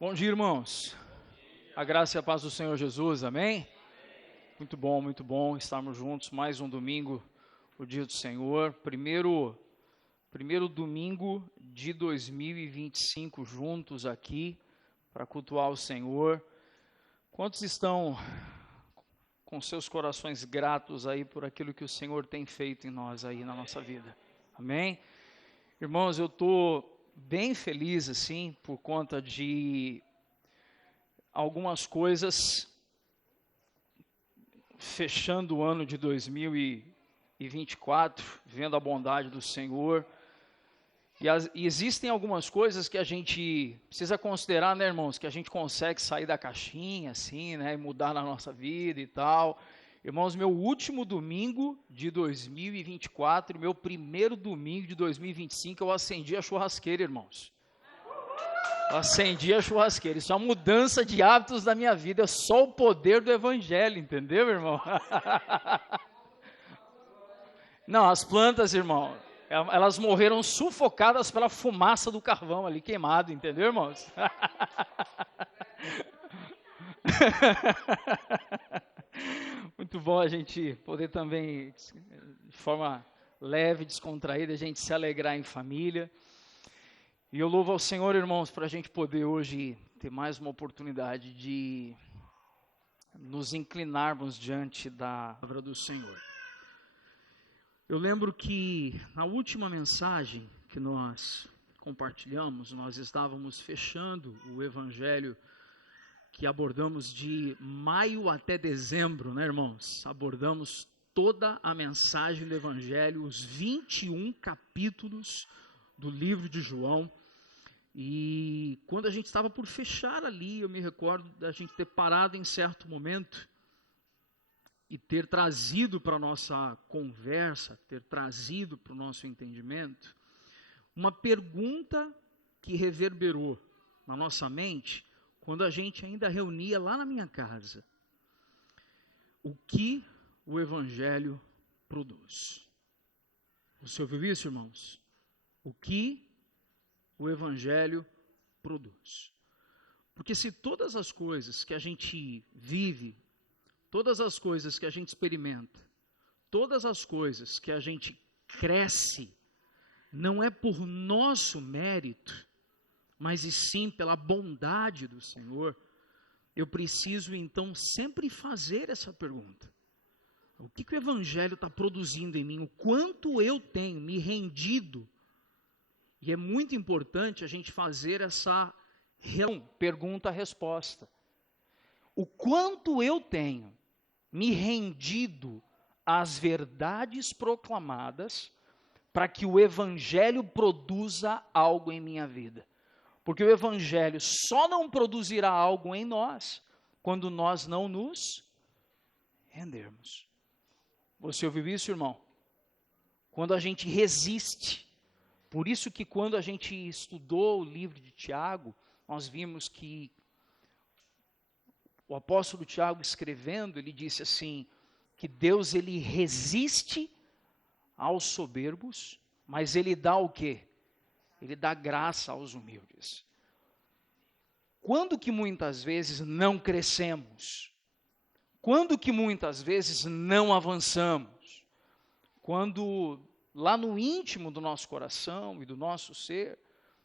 Bom dia, irmãos. A graça e a paz do Senhor Jesus, amém? Muito bom estarmos juntos mais um domingo, o dia do Senhor. Primeiro domingo de 2025 juntos aqui para cultuar o Senhor. Quantos estão com seus corações gratos aí por aquilo que o Senhor tem feito em nós aí na nossa vida? Amém? Irmãos, eu estou bem feliz assim por conta de algumas coisas, fechando o ano de 2024, vendo a bondade do Senhor, e existem algumas coisas que a gente precisa considerar, né, irmãos, que a gente consegue sair da caixinha, assim, né, e mudar na nossa vida e tal. Irmãos, meu último domingo de 2024, meu primeiro domingo de 2025, eu acendi a churrasqueira, irmãos. Acendi a churrasqueira. Isso é uma mudança de hábitos da minha vida. É só o poder do evangelho, entendeu, irmão? Não, as plantas, irmão, elas morreram sufocadas pela fumaça do carvão ali queimado, entendeu, irmãos? Muito bom a gente poder também, de forma leve, descontraída, a gente se alegrar em família. E eu louvo ao Senhor, irmãos, para a gente poder hoje ter mais uma oportunidade de nos inclinarmos diante da palavra do Senhor. Eu lembro que na última mensagem que nós compartilhamos, nós estávamos fechando o evangelho que abordamos de maio até dezembro, né, irmãos? Abordamos toda a mensagem do evangelho, os 21 capítulos do livro de João. E quando a gente estava por fechar ali, eu me recordo da gente ter parado em certo momento e ter trazido para a nossa conversa, ter trazido para o nosso entendimento, uma pergunta que reverberou na nossa mente quando a gente ainda reunia lá na minha casa. O que o Evangelho produz? Você ouviu isso, irmãos? O que o Evangelho produz? Porque se todas as coisas que a gente vive, todas as coisas que a gente experimenta, todas as coisas que a gente cresce, não é por nosso mérito, mas e sim pela bondade do Senhor, eu preciso então sempre fazer essa pergunta. O que o Evangelho está produzindo em mim? O quanto eu tenho me rendido? E é muito importante a gente fazer essa pergunta-resposta. O quanto eu tenho me rendido às verdades proclamadas para que o Evangelho produza algo em minha vida? Porque o Evangelho só não produzirá algo em nós quando nós não nos rendermos. Você ouviu isso, irmão? Quando a gente resiste. Por isso que quando a gente estudou o livro de Tiago, nós vimos que o apóstolo Tiago escrevendo, ele disse assim, que Deus ele resiste aos soberbos, mas ele dá o quê? Ele dá graça aos humildes. Quando que muitas vezes não crescemos? Quando que muitas vezes não avançamos? Quando lá no íntimo do nosso coração e do nosso ser,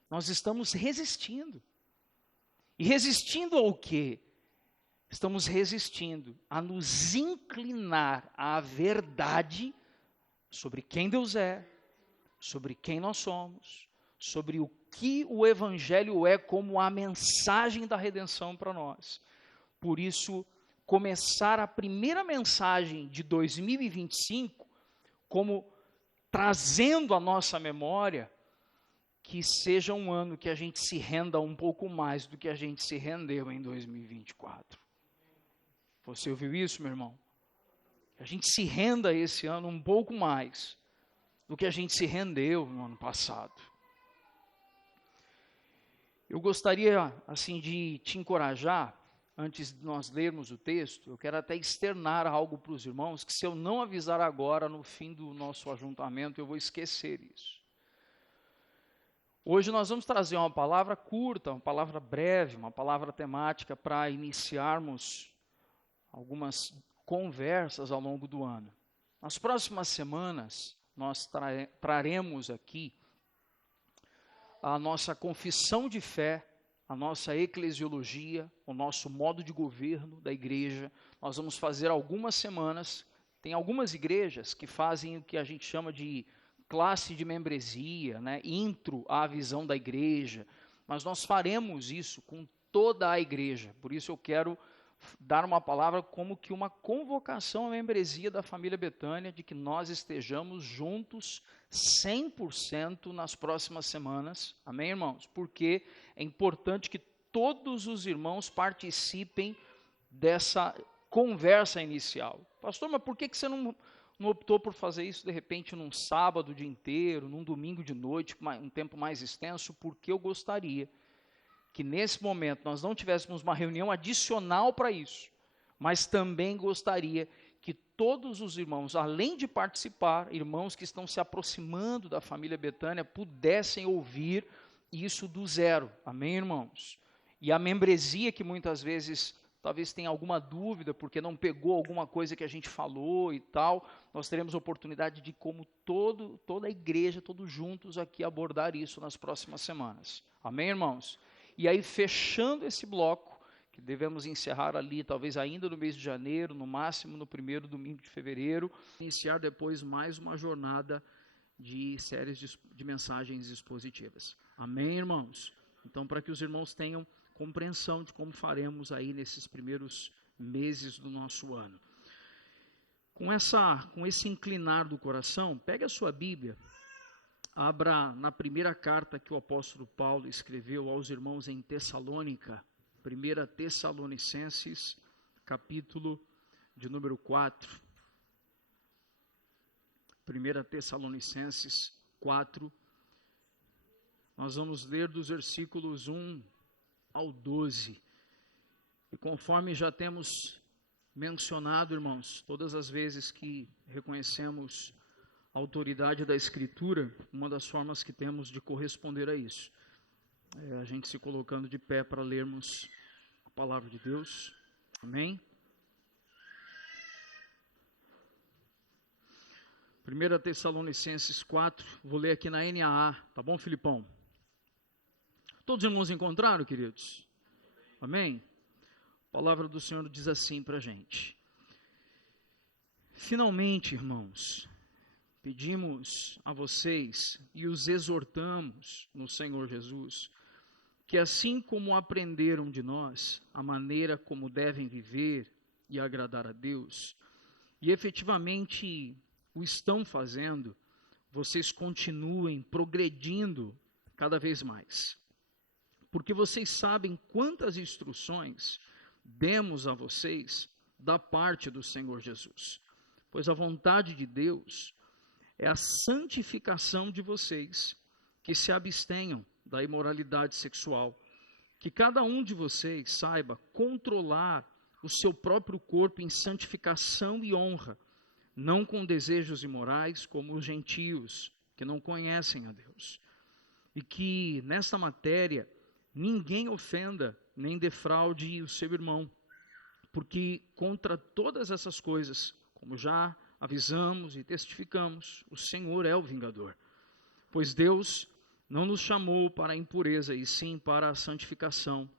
nós estamos resistindo. E resistindo ao quê? Estamos resistindo a nos inclinar à verdade sobre quem Deus é, sobre quem nós somos, sobre o que o Evangelho é como a mensagem da redenção para nós. Por isso, começar a primeira mensagem de 2025 como trazendo à nossa memória que seja um ano que a gente se renda um pouco mais do que a gente se rendeu em 2024. Você ouviu isso, meu irmão? Que a gente se renda esse ano um pouco mais do que a gente se rendeu no ano passado. Eu gostaria, assim, de te encorajar, antes de nós lermos o texto, eu quero até externar algo para os irmãos, que se eu não avisar agora, no fim do nosso ajuntamento, eu vou esquecer isso. Hoje nós vamos trazer uma palavra curta, uma palavra breve, uma palavra temática para iniciarmos algumas conversas ao longo do ano. Nas próximas semanas, nós traremos aqui a nossa confissão de fé, a nossa eclesiologia, o nosso modo de governo da igreja. Nós vamos fazer algumas semanas. Tem algumas igrejas que fazem o que a gente chama de classe de membresia, né? Intro à visão da igreja. Mas nós faremos isso com toda a igreja. Por isso eu quero dar uma palavra como que uma convocação à membresia da família Betânia, de que nós estejamos juntos 100% nas próximas semanas. Amém, irmãos? Porque é importante que todos os irmãos participem dessa conversa inicial. Pastor, mas por que você não optou por fazer isso de repente num sábado o dia inteiro, num domingo de noite, um tempo mais extenso? Porque eu gostaria que nesse momento nós não tivéssemos uma reunião adicional para isso, mas também gostaria que todos os irmãos, além de participar, irmãos que estão se aproximando da família Betânia, pudessem ouvir isso do zero. Amém, irmãos? E a membresia que muitas vezes talvez tenha alguma dúvida, porque não pegou alguma coisa que a gente falou e tal, nós teremos a oportunidade de, como toda a igreja, todos juntos aqui, abordar isso nas próximas semanas. Amém, irmãos? E aí, fechando esse bloco, que devemos encerrar ali, talvez ainda no mês de janeiro, no máximo no primeiro domingo de fevereiro, iniciar depois mais uma jornada de séries de mensagens expositivas. Amém, irmãos? Então, para que os irmãos tenham compreensão de como faremos aí nesses primeiros meses do nosso ano. Com esse inclinar do coração, pegue a sua Bíblia, abra na primeira carta que o apóstolo Paulo escreveu aos irmãos em Tessalônica, 1 Tessalonicenses, capítulo de número 4. 1 Tessalonicenses 4, nós vamos ler dos versículos 1 ao 12. E conforme já temos mencionado, irmãos, todas as vezes que reconhecemos a autoridade da Escritura, uma das formas que temos de corresponder a isso é a gente se colocando de pé para lermos a palavra de Deus. Amém? 1 Tessalonicenses 4, vou ler aqui na NAA, tá bom, Filipão? Todos os irmãos encontraram, queridos? Amém? A palavra do Senhor diz assim para a gente: finalmente, irmãos, pedimos a vocês e os exortamos no Senhor Jesus, que assim como aprenderam de nós a maneira como devem viver e agradar a Deus, e efetivamente o estão fazendo, vocês continuem progredindo cada vez mais. Porque vocês sabem quantas instruções demos a vocês da parte do Senhor Jesus. Pois a vontade de Deus é a santificação de vocês, que se abstenham da imoralidade sexual, que cada um de vocês saiba controlar o seu próprio corpo em santificação e honra, não com desejos imorais como os gentios, que não conhecem a Deus. E que nesta matéria ninguém ofenda nem defraude o seu irmão, porque contra todas essas coisas, como já avisamos e testificamos, o Senhor é o vingador. Pois Deus não nos chamou para a impureza, e sim para a santificação.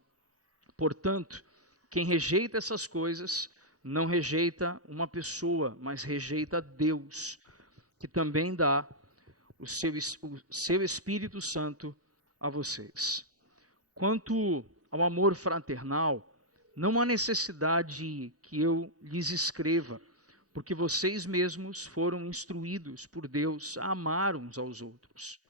Portanto, quem rejeita essas coisas, não rejeita uma pessoa, mas rejeita Deus, que também dá o seu Espírito Santo a vocês. Quanto ao amor fraternal, não há necessidade que eu lhes escreva, porque vocês mesmos foram instruídos por Deus a amar uns aos outros.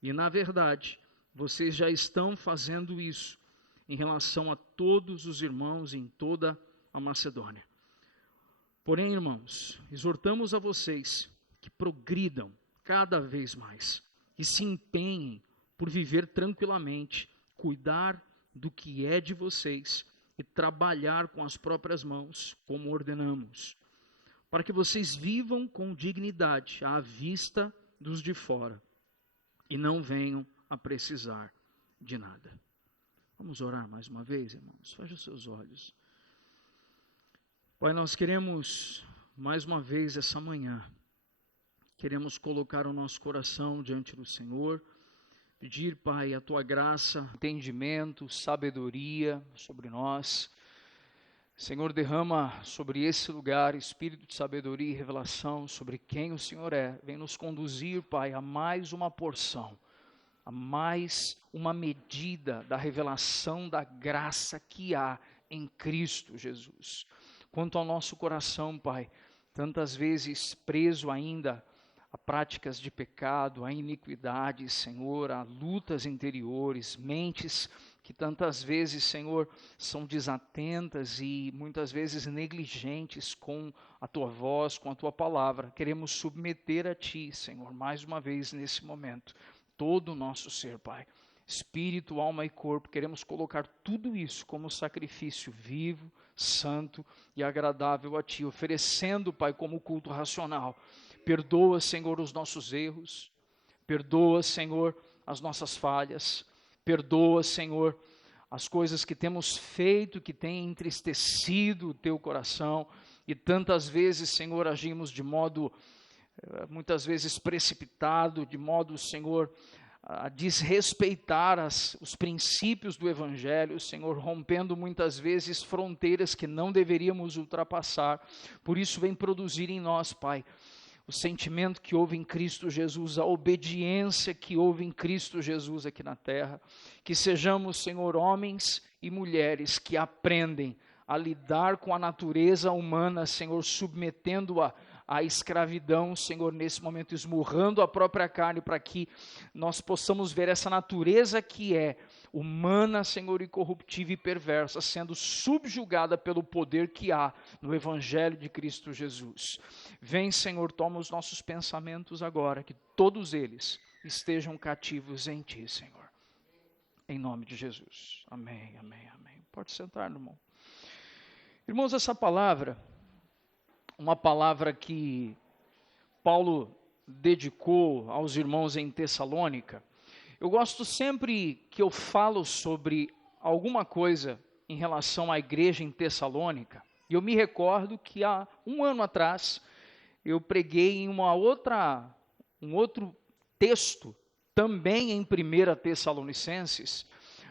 E, na verdade, vocês já estão fazendo isso em relação a todos os irmãos em toda a Macedônia. Porém, irmãos, exortamos a vocês que progridam cada vez mais e se empenhem por viver tranquilamente, cuidar do que é de vocês e trabalhar com as próprias mãos, como ordenamos, para que vocês vivam com dignidade à vista dos de fora e não venham a precisar de nada. Vamos orar mais uma vez, irmãos? Feche os seus olhos. Pai, nós queremos, mais uma vez essa manhã, queremos colocar o nosso coração diante do Senhor, pedir, Pai, a Tua graça, entendimento, sabedoria sobre nós. Senhor, derrama sobre esse lugar espírito de sabedoria e revelação sobre quem o Senhor é. Vem nos conduzir, Pai, a mais uma porção, a mais uma medida da revelação da graça que há em Cristo Jesus. Quanto ao nosso coração, Pai, tantas vezes preso ainda a práticas de pecado, a iniquidade, Senhor, a lutas interiores, mentes que tantas vezes, Senhor, são desatentas e muitas vezes negligentes com a Tua voz, com a Tua palavra. Queremos submeter a Ti, Senhor, mais uma vez nesse momento, todo o nosso ser, Pai. Espírito, alma e corpo, queremos colocar tudo isso como sacrifício vivo, santo e agradável a Ti, oferecendo, Pai, como culto racional. Perdoa, Senhor, os nossos erros, perdoa, Senhor, as nossas falhas, perdoa, Senhor, as coisas que temos feito, que têm entristecido o Teu coração, e tantas vezes, Senhor, agimos de modo, muitas vezes precipitado, de modo, Senhor, a desrespeitar os princípios do Evangelho, Senhor, rompendo muitas vezes fronteiras que não deveríamos ultrapassar. Por isso vem produzir em nós, Pai, o sentimento que houve em Cristo Jesus, a obediência que houve em Cristo Jesus aqui na terra. Que sejamos, Senhor, homens e mulheres que aprendem a lidar com a natureza humana, Senhor, submetendo-a à escravidão, Senhor, nesse momento, esmurrando a própria carne, para que nós possamos ver essa natureza que é humana, Senhor, incorruptível e perversa, sendo subjugada pelo poder que há no Evangelho de Cristo Jesus. Vem, Senhor, toma os nossos pensamentos agora, que todos eles estejam cativos em Ti, Senhor. Em nome de Jesus. Amém, amém, amém. Pode sentar, irmão. Irmãos, essa palavra, uma palavra que Paulo dedicou aos irmãos em Tessalônica. Eu gosto sempre que eu falo sobre alguma coisa em relação à igreja em Tessalônica, e eu me recordo que há um ano atrás eu preguei em um outro texto, também em 1 Tessalonicenses,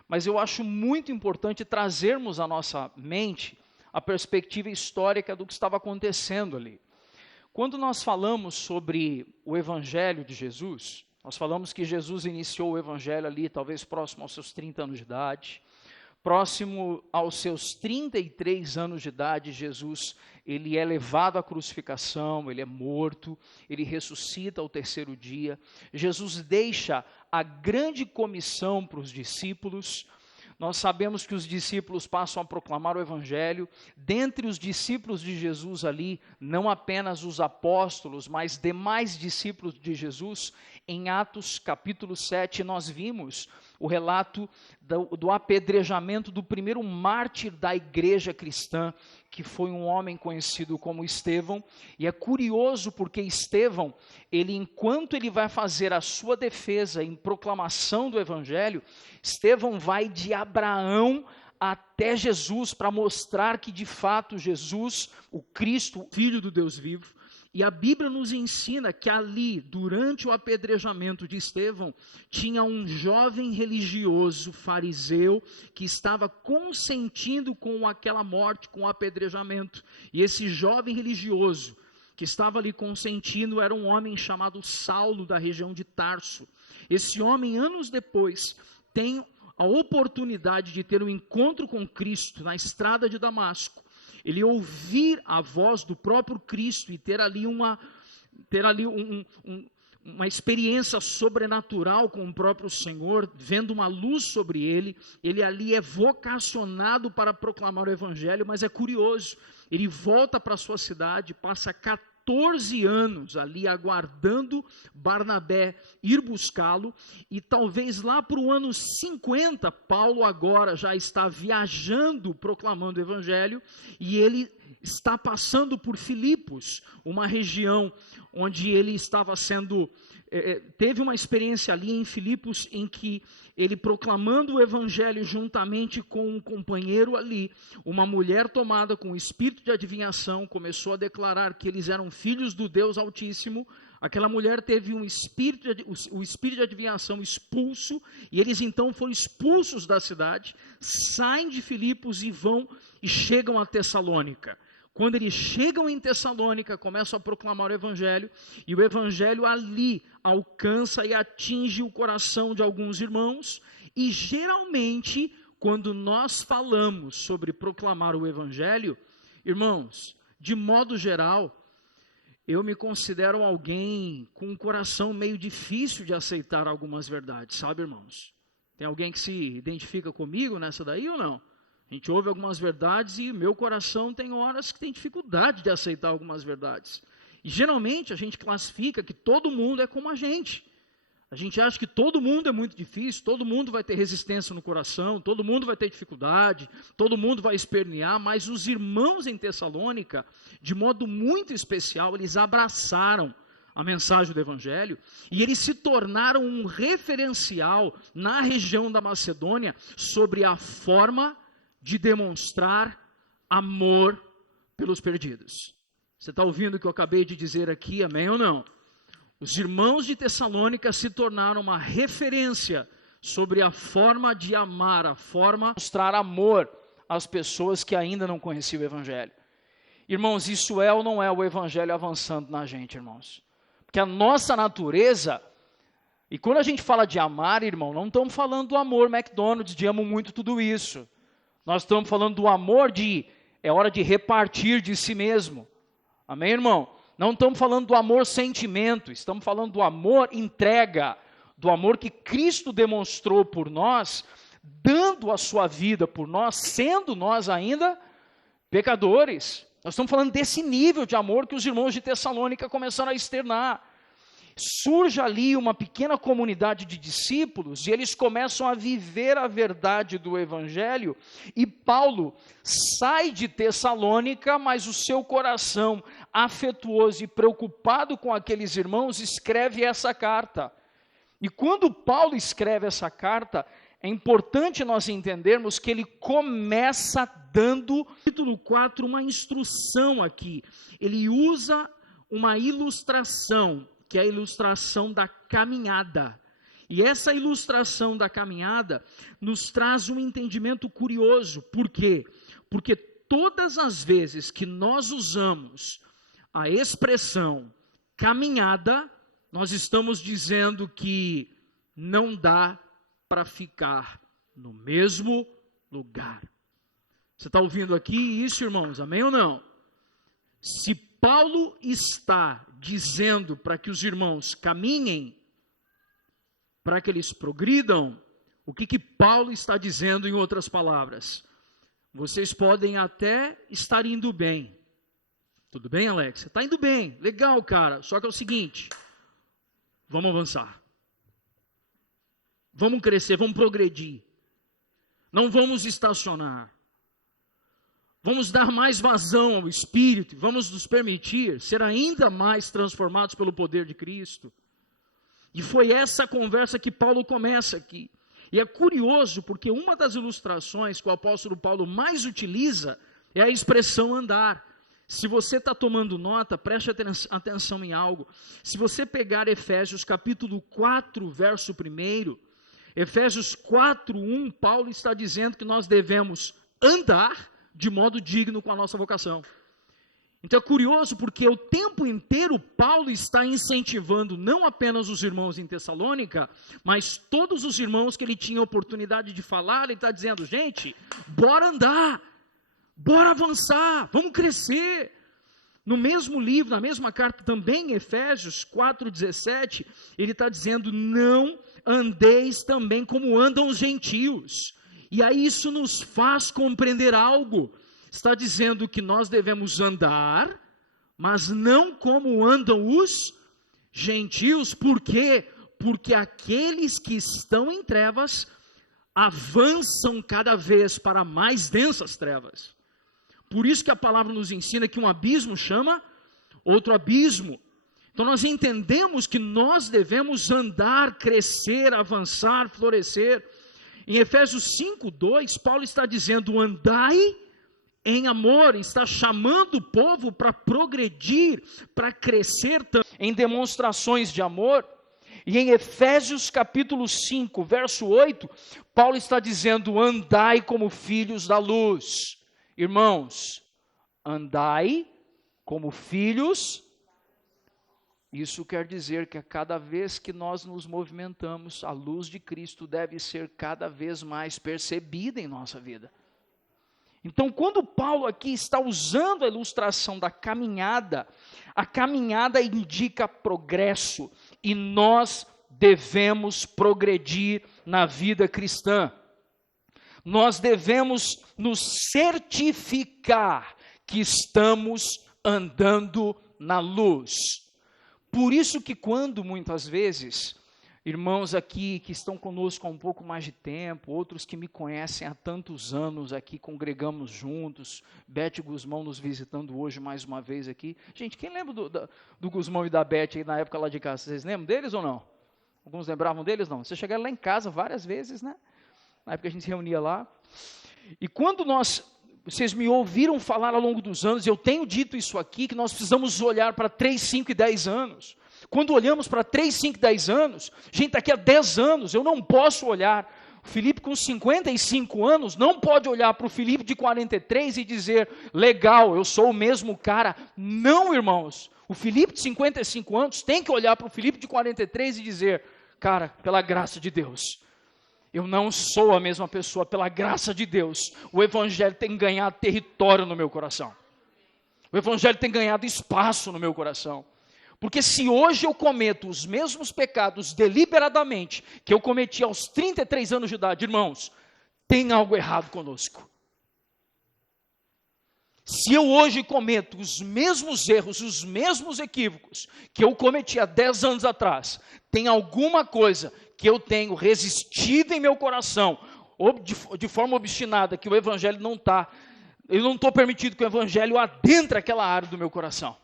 mas eu acho muito importante trazermos à nossa mente a perspectiva histórica do que estava acontecendo ali. Quando nós falamos sobre o Evangelho de Jesus, nós falamos que Jesus iniciou o Evangelho ali, talvez próximo aos seus 30 anos de idade. Próximo aos seus 33 anos de idade, Jesus, ele é levado à crucificação, ele é morto, ele ressuscita ao terceiro dia. Jesus deixa a grande comissão para os discípulos. Nós sabemos que os discípulos passam a proclamar o Evangelho. Dentre os discípulos de Jesus ali, não apenas os apóstolos, mas demais discípulos de Jesus. Em Atos capítulo 7, nós vimos o relato do apedrejamento do primeiro mártir da igreja cristã, que foi um homem conhecido como Estevão. E é curioso porque Estevão, enquanto ele vai fazer a sua defesa em proclamação do Evangelho, Estevão vai de Abraão até Jesus para mostrar que de fato Jesus, o Cristo, o Filho do Deus vivo. E a Bíblia nos ensina que ali, durante o apedrejamento de Estevão, tinha um jovem religioso fariseu que estava consentindo com aquela morte, com o apedrejamento. E esse jovem religioso que estava ali consentindo era um homem chamado Saulo, da região de Tarso. Esse homem, anos depois, tem a oportunidade de ter um encontro com Cristo na estrada de Damasco. Ele ouvir a voz do próprio Cristo e ter ali uma experiência sobrenatural com o próprio Senhor, vendo uma luz sobre ele. Ele ali é vocacionado para proclamar o Evangelho, mas é curioso, ele volta para a sua cidade, passa 14 anos ali aguardando Barnabé ir buscá-lo, e talvez lá para o ano 50, Paulo agora já está viajando, proclamando o Evangelho, e ele está passando por Filipos, uma região onde ele estava sendo, teve uma experiência ali em Filipos, em que ele proclamando o evangelho juntamente com um companheiro ali, uma mulher tomada com o espírito de adivinhação, começou a declarar que eles eram filhos do Deus Altíssimo. Aquela mulher teve o espírito de adivinhação expulso, e eles então foram expulsos da cidade, saem de Filipos e vão e chegam a Tessalônica. Quando eles chegam em Tessalônica, começam a proclamar o evangelho, e o evangelho ali alcança e atinge o coração de alguns irmãos, e geralmente, quando nós falamos sobre proclamar o evangelho, irmãos, de modo geral, eu me considero alguém com um coração meio difícil de aceitar algumas verdades, sabe, irmãos? Tem alguém que se identifica comigo nessa daí ou não? A gente ouve algumas verdades e meu coração tem horas que tem dificuldade de aceitar algumas verdades. E geralmente a gente classifica que todo mundo é como a gente. A gente acha que todo mundo é muito difícil, todo mundo vai ter resistência no coração, todo mundo vai ter dificuldade, todo mundo vai espernear, mas os irmãos em Tessalônica, de modo muito especial, eles abraçaram a mensagem do evangelho, e eles se tornaram um referencial na região da Macedônia sobre a forma de demonstrar amor pelos perdidos. Você está ouvindo o que eu acabei de dizer aqui, amém ou não? Os irmãos de Tessalônica se tornaram uma referência sobre a forma de amar, a forma de mostrar amor às pessoas que ainda não conheciam o evangelho. Irmãos, isso é ou não é o evangelho avançando na gente, irmãos? Porque a nossa natureza, e quando a gente fala de amar, irmão, não estamos falando do amor McDonald's, de amo muito tudo isso. Nós estamos falando do amor de, é hora de repartir de si mesmo. Amém, irmão? Não estamos falando do amor sentimento, estamos falando do amor entrega, do amor que Cristo demonstrou por nós, dando a sua vida por nós, sendo nós ainda pecadores. Nós estamos falando desse nível de amor que os irmãos de Tessalônica começaram a externar. Surge ali uma pequena comunidade de discípulos e eles começam a viver a verdade do evangelho, e Paulo sai de Tessalônica, mas o seu coração afetuoso e preocupado com aqueles irmãos escreve essa carta. E quando Paulo escreve essa carta, é importante nós entendermos que ele começa dando, capítulo 4, uma instrução aqui. Ele usa uma ilustração, que é a ilustração da caminhada. E essa ilustração da caminhada nos traz um entendimento curioso. Por quê? Porque todas as vezes que nós usamos a expressão caminhada, nós estamos dizendo que não dá para ficar no mesmo lugar. Você está ouvindo aqui isso, irmãos? Amém ou não? Se Paulo está dizendo para que os irmãos caminhem, para que eles progridam, o que Paulo está dizendo em outras palavras? Vocês podem até estar indo bem. Tudo bem, Alex? Você está indo bem, legal, cara. Só que é o seguinte, vamos avançar. Vamos crescer, vamos progredir. Não vamos estacionar. Vamos dar mais vazão ao Espírito, vamos nos permitir ser ainda mais transformados pelo poder de Cristo. E foi essa conversa que Paulo começa aqui. E é curioso porque uma das ilustrações que o apóstolo Paulo mais utiliza é a expressão andar. Se você está tomando nota, preste atenção em algo. Se você pegar Efésios capítulo 4, verso 1, Efésios 4, 1, Paulo está dizendo que nós devemos andar de modo digno com a nossa vocação. Então é curioso porque o tempo inteiro Paulo está incentivando não apenas os irmãos em Tessalônica, mas todos os irmãos que ele tinha oportunidade de falar. Ele está dizendo, gente, bora andar, bora avançar, vamos crescer. No mesmo livro, na mesma carta também, Efésios 4,17, ele está dizendo, não andeis também como andam os gentios. E aí isso nos faz compreender algo. Está dizendo que nós devemos andar, mas não como andam os gentios. Por quê? Porque aqueles que estão em trevas avançam cada vez para mais densas trevas. Por isso que a palavra nos ensina que um abismo chama outro abismo. Então nós entendemos que nós devemos andar, crescer, avançar, florescer. Em Efésios 5:2, Paulo está dizendo: andai em amor, está chamando o povo para progredir, para crescer em demonstrações de amor. E em Efésios capítulo 5, verso 8, Paulo está dizendo: andai como filhos da luz. Irmãos, andai como filhos. Isso quer dizer que a cada vez que nós nos movimentamos, a luz de Cristo deve ser cada vez mais percebida em nossa vida. Então, quando Paulo aqui está usando a ilustração da caminhada, a caminhada indica progresso e nós devemos progredir na vida cristã. Nós devemos nos certificar que estamos andando na luz. Por isso que quando muitas vezes, irmãos aqui que estão conosco há um pouco mais de tempo, outros que me conhecem há tantos anos aqui, congregamos juntos, Beth e Guzmão nos visitando hoje mais uma vez aqui. Gente, quem lembra do Guzmão e da Beth aí na época lá de casa? Vocês lembram deles ou não? Alguns lembravam deles? Não. Vocês chegaram lá em casa várias vezes, né? Na época que a gente se reunia lá. E quando vocês me ouviram falar ao longo dos anos, eu tenho dito isso aqui, que nós precisamos olhar para 3, 5 e 10 anos. Quando olhamos para 3, 5 e 10 anos, gente, daqui a 10 anos, eu não posso olhar, o Felipe com 55 anos, não pode olhar para o Felipe de 43 e dizer, legal, eu sou o mesmo cara. Não, irmãos, o Felipe de 55 anos tem que olhar para o Felipe de 43 e dizer, cara, pela graça de Deus, eu não sou a mesma pessoa, pela graça de Deus. O Evangelho tem ganhado território no meu coração. O Evangelho tem ganhado espaço no meu coração. Porque se hoje eu cometo os mesmos pecados deliberadamente que eu cometi aos 33 anos de idade, irmãos, tem algo errado conosco. Se eu hoje cometo os mesmos erros, os mesmos equívocos que eu cometi há 10 anos atrás, tem alguma coisa que eu tenho resistido em meu coração, de forma obstinada, que o Evangelho não está, eu não estou permitindo que o Evangelho adentre aquela área do meu coração.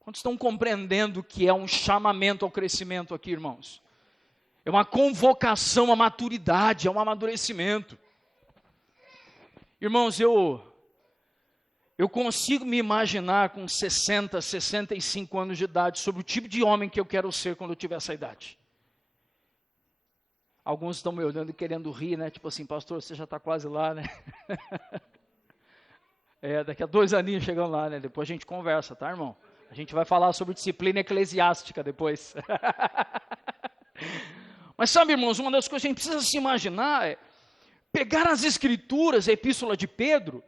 Quantos estão compreendendo que é um chamamento ao crescimento aqui, irmãos? É uma convocação à maturidade, é um amadurecimento. Irmãos, eu consigo me imaginar com 60, 65 anos de idade sobre o tipo de homem que eu quero ser quando eu tiver essa idade. Alguns estão me olhando e querendo rir, né? Tipo assim, pastor, você já está quase lá, né? Daqui a 2 aninhos chegando lá, né? Depois a gente conversa, tá, irmão? A gente vai falar sobre disciplina eclesiástica depois. Mas sabe, irmãos, uma das coisas que a gente precisa se imaginar é pegar as escrituras, a epístola de Pedro,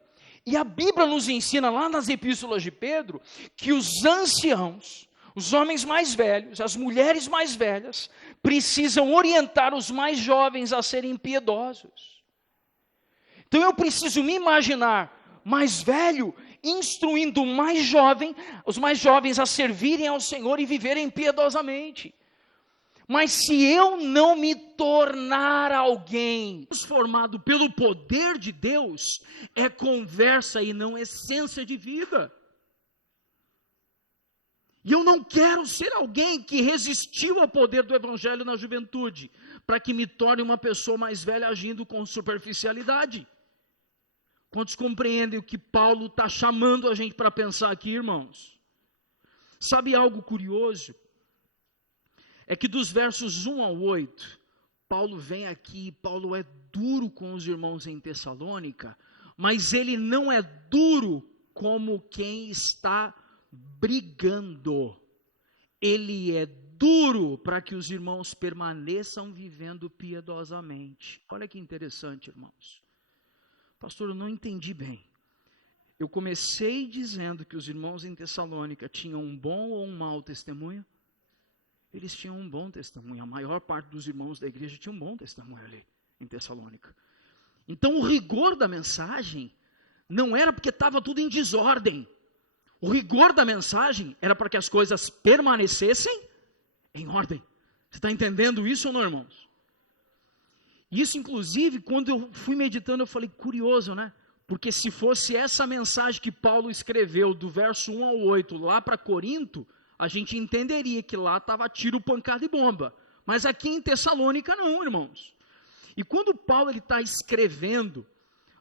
e a Bíblia nos ensina lá nas epístolas de Pedro, que os anciãos, os homens mais velhos, as mulheres mais velhas, precisam orientar os mais jovens a serem piedosos. Então eu preciso me imaginar mais velho, instruindo os mais jovens a servirem ao Senhor e viverem piedosamente. Mas se eu não me tornar alguém transformado pelo poder de Deus, é conversa e não essência de vida. E eu não quero ser alguém que resistiu ao poder do Evangelho na juventude, para que me torne uma pessoa mais velha agindo com superficialidade. Quantos compreendem o que Paulo está chamando a gente para pensar aqui, irmãos? Sabe algo curioso? É que dos versos 1 ao 8, Paulo vem aqui, Paulo é duro com os irmãos em Tessalônica, mas ele não é duro como quem está brigando. Ele é duro para que os irmãos permaneçam vivendo piedosamente. Olha que interessante, irmãos. Pastor, eu não entendi bem. Eu comecei dizendo que os irmãos em Tessalônica tinham um bom ou um mau testemunho? Eles tinham um bom testemunho. A maior parte dos irmãos da igreja tinha um bom testemunho ali em Tessalônica. Então o rigor da mensagem não era porque estava tudo em desordem. O rigor da mensagem era para que as coisas permanecessem em ordem. Você está entendendo isso ou não, irmãos? Isso, inclusive, quando eu fui meditando, eu falei, curioso, né? Porque se fosse essa mensagem que Paulo escreveu do verso 1 ao 8 lá para Corinto, a gente entenderia que lá estava tiro, pancada e bomba. Mas aqui em Tessalônica não, irmãos. E quando Paulo está escrevendo,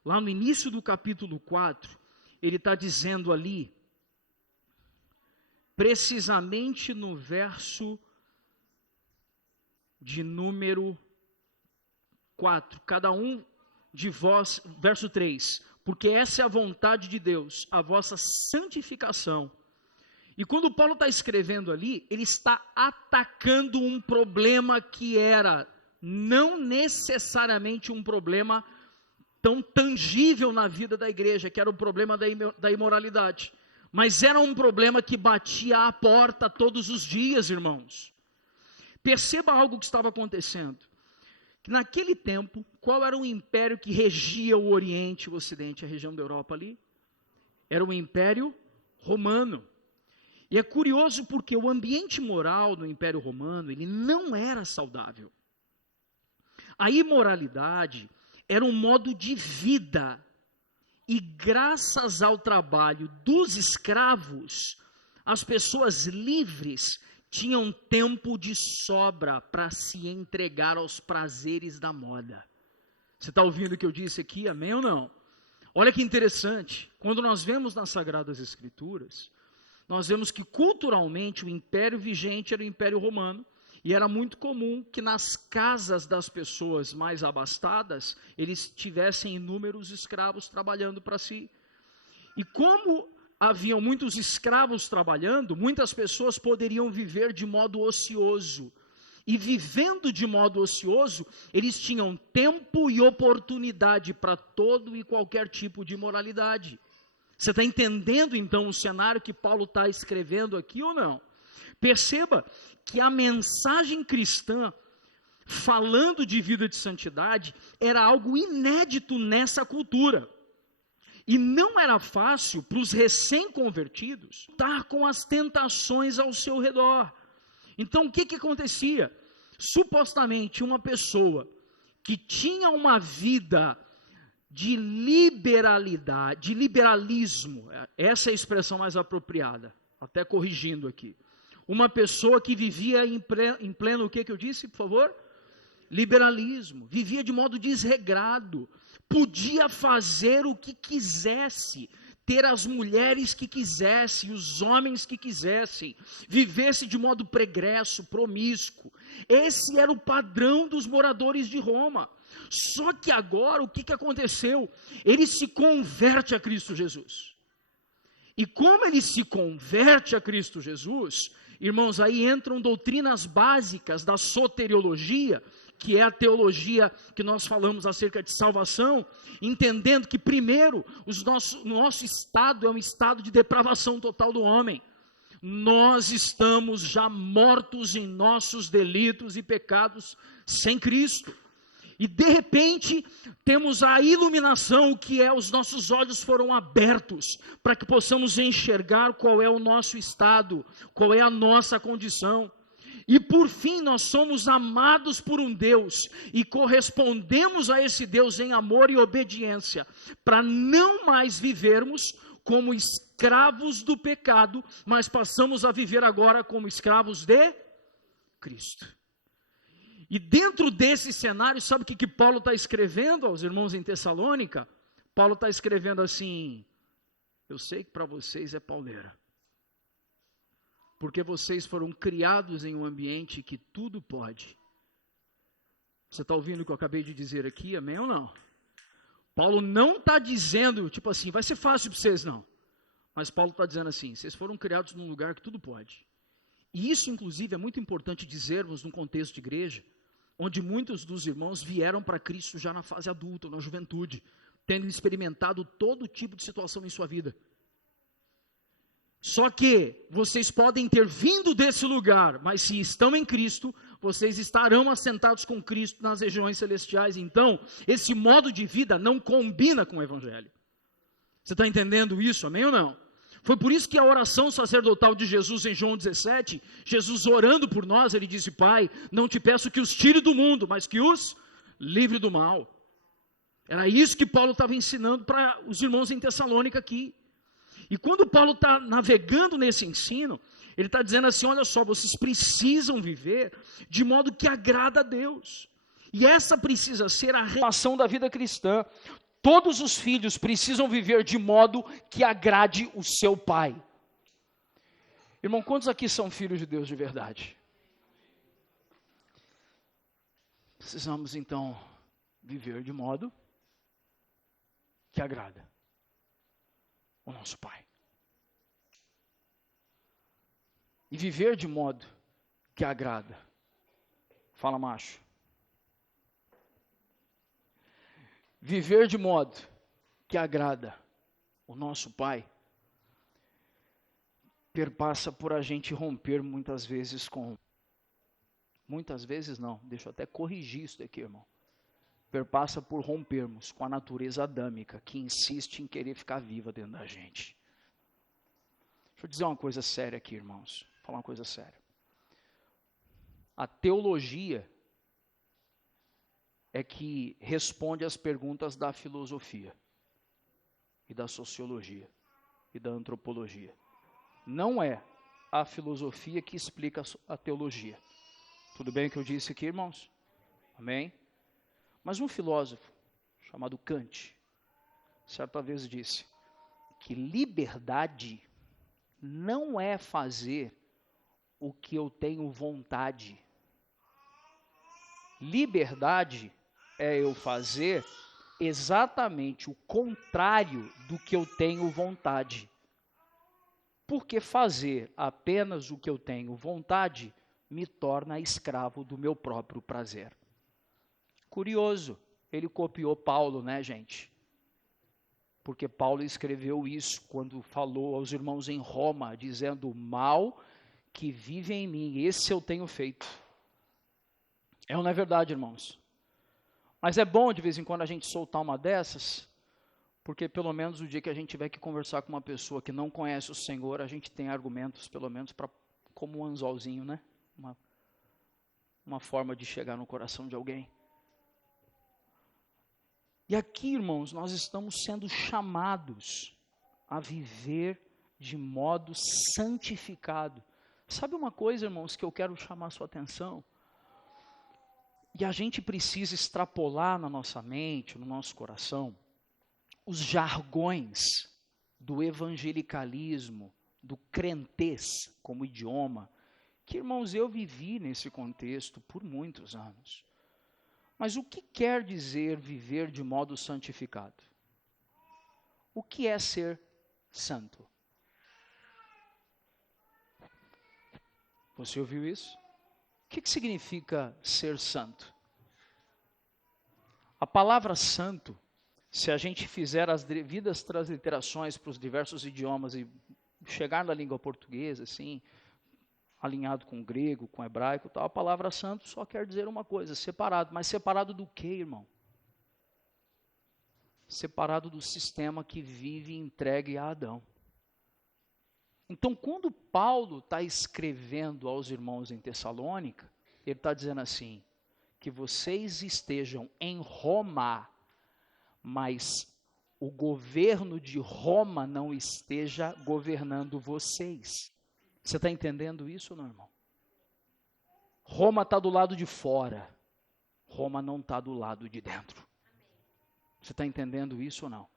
lá no início do capítulo 4, ele está dizendo ali, precisamente no verso de número 4, cada um de vós, verso 3, porque essa é a vontade de Deus, a vossa santificação. E quando Paulo está escrevendo ali, ele está atacando um problema que era não necessariamente um problema tão tangível na vida da igreja, que era o problema da imoralidade, mas era um problema que batia à porta todos os dias, irmãos. Perceba algo que estava acontecendo. Que naquele tempo, qual era o império que regia o Oriente e o Ocidente, a região da Europa ali? Era o Império Romano. E é curioso porque o ambiente moral no Império Romano, ele não era saudável. A imoralidade era um modo de vida. E graças ao trabalho dos escravos, as pessoas livres tinham tempo de sobra para se entregar aos prazeres da moda. Você está ouvindo o que eu disse aqui, amém ou não? Olha que interessante, quando nós vemos nas Sagradas Escrituras, nós vemos que culturalmente o império vigente era o Império Romano, e era muito comum que nas casas das pessoas mais abastadas, eles tivessem inúmeros escravos trabalhando para si. E como haviam muitos escravos trabalhando, muitas pessoas poderiam viver de modo ocioso. E vivendo de modo ocioso, eles tinham tempo e oportunidade para todo e qualquer tipo de imoralidade. Você está entendendo então o cenário que Paulo está escrevendo aqui ou não? Perceba que a mensagem cristã, falando de vida de santidade, era algo inédito nessa cultura. E não era fácil para os recém-convertidos estar com as tentações ao seu redor. Então o que acontecia? Supostamente uma pessoa que tinha uma vida de liberalidade, de liberalismo, essa é a expressão mais apropriada, até corrigindo aqui. Uma pessoa que vivia em pleno, o que eu disse, por favor? Liberalismo, vivia de modo desregrado, podia fazer o que quisesse, ter as mulheres que quisesse, os homens que quisessem, vivesse de modo pregresso, promíscuo. Esse era o padrão dos moradores de Roma. Só que agora, o que aconteceu? Ele se converte a Cristo Jesus. E como ele se converte a Cristo Jesus, irmãos, aí entram doutrinas básicas da soteriologia, que é a teologia que nós falamos acerca de salvação, entendendo que primeiro, nosso estado é um estado de depravação total do homem. Nós estamos já mortos em nossos delitos e pecados sem Cristo. E de repente, temos a iluminação, que é os nossos olhos foram abertos, para que possamos enxergar qual é o nosso estado, qual é a nossa condição. E por fim, nós somos amados por um Deus, e correspondemos a esse Deus em amor e obediência, para não mais vivermos como escravos do pecado, mas passamos a viver agora como escravos de Cristo. E dentro desse cenário, sabe o que Paulo está escrevendo aos irmãos em Tessalônica? Paulo está escrevendo assim: eu sei que para vocês é pauleira, porque vocês foram criados em um ambiente que tudo pode. Você está ouvindo o que eu acabei de dizer aqui, amém ou não? Paulo não está dizendo, tipo assim, vai ser fácil para vocês, não. Mas Paulo está dizendo assim, vocês foram criados num lugar que tudo pode. E isso, inclusive, é muito importante dizermos num contexto de igreja, onde muitos dos irmãos vieram para Cristo já na fase adulta, na juventude, tendo experimentado todo tipo de situação em sua vida. Só que vocês podem ter vindo desse lugar, mas se estão em Cristo, vocês estarão assentados com Cristo nas regiões celestiais. Então, esse modo de vida não combina com o Evangelho. Você está entendendo isso, amém ou não? Foi por isso que a oração sacerdotal de Jesus em João 17, Jesus orando por nós, ele disse: Pai, não te peço que os tire do mundo, mas que os livre do mal. Era isso que Paulo estava ensinando para os irmãos em Tessalônica aqui. E quando Paulo está navegando nesse ensino, ele está dizendo assim, olha só, vocês precisam viver de modo que agrada a Deus. E essa precisa ser a relação da vida cristã. Todos os filhos precisam viver de modo que agrade o seu pai. Irmão, quantos aqui são filhos de Deus de verdade? Precisamos então viver de modo que agrada o nosso pai. E viver de modo que agrada. Fala, macho. Viver de modo que agrada o nosso pai perpassa por a gente romper muitas vezes com... Muitas vezes não, deixa eu até corrigir isso daqui, irmão. Perpassa por rompermos com a natureza adâmica que insiste em querer ficar viva dentro da gente. Deixa eu dizer uma coisa séria aqui, irmãos. Vou falar uma coisa séria. A teologia é que responde às perguntas da filosofia e da sociologia e da antropologia. Não é a filosofia que explica a teologia. Tudo bem o que eu disse aqui, irmãos? Amém? Mas um filósofo chamado Kant, certa vez disse que liberdade não é fazer o que eu tenho vontade. Liberdade é eu fazer exatamente o contrário do que eu tenho vontade. Porque fazer apenas o que eu tenho vontade me torna escravo do meu próprio prazer. Curioso, ele copiou Paulo, né, gente? Porque Paulo escreveu isso quando falou aos irmãos em Roma, dizendo: o mal que vive em mim, esse eu tenho feito. É ou não é verdade, irmãos? Mas é bom de vez em quando a gente soltar uma dessas, porque pelo menos o dia que a gente tiver que conversar com uma pessoa que não conhece o Senhor, a gente tem argumentos, pelo menos, para, como um anzolzinho, né? Uma forma de chegar no coração de alguém. E aqui, irmãos, nós estamos sendo chamados a viver de modo santificado. Sabe uma coisa, irmãos, que eu quero chamar a sua atenção? E a gente precisa extrapolar na nossa mente, no nosso coração, os jargões do evangelicalismo, do crentez como idioma, que, irmãos, eu vivi nesse contexto por muitos anos. Mas o que quer dizer viver de modo santificado? O que é ser santo? Você ouviu isso? O que significa ser santo? A palavra santo, se a gente fizer as devidas transliterações para os diversos idiomas e chegar na língua portuguesa, assim, alinhado com o grego, com o hebraico, tal, a palavra santo só quer dizer uma coisa: separado. Mas separado do quê, irmão? Separado do sistema que vive entregue a Adão. Então, quando Paulo está escrevendo aos irmãos em Tessalônica, ele está dizendo assim: que vocês estejam em Roma, mas o governo de Roma não esteja governando vocês. Você está entendendo isso ou não, irmão? Roma está do lado de fora. Roma não está do lado de dentro. Você está entendendo isso ou não?